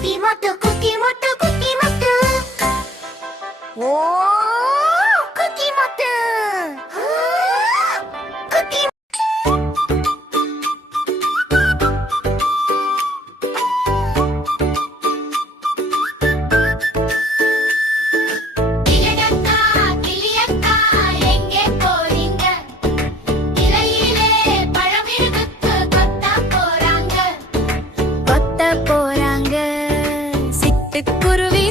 Cookie மொட்டு cookie மொட்டு. ஓ cookie மொட்டு. குக்கி கிளியக்கா கிளியக்கா எங்கே போறீங்க? இலையிலே பழம் இருக்கு கொத்த போறாங்க. கொத்த போறாங்க சிட்டுக்குருவி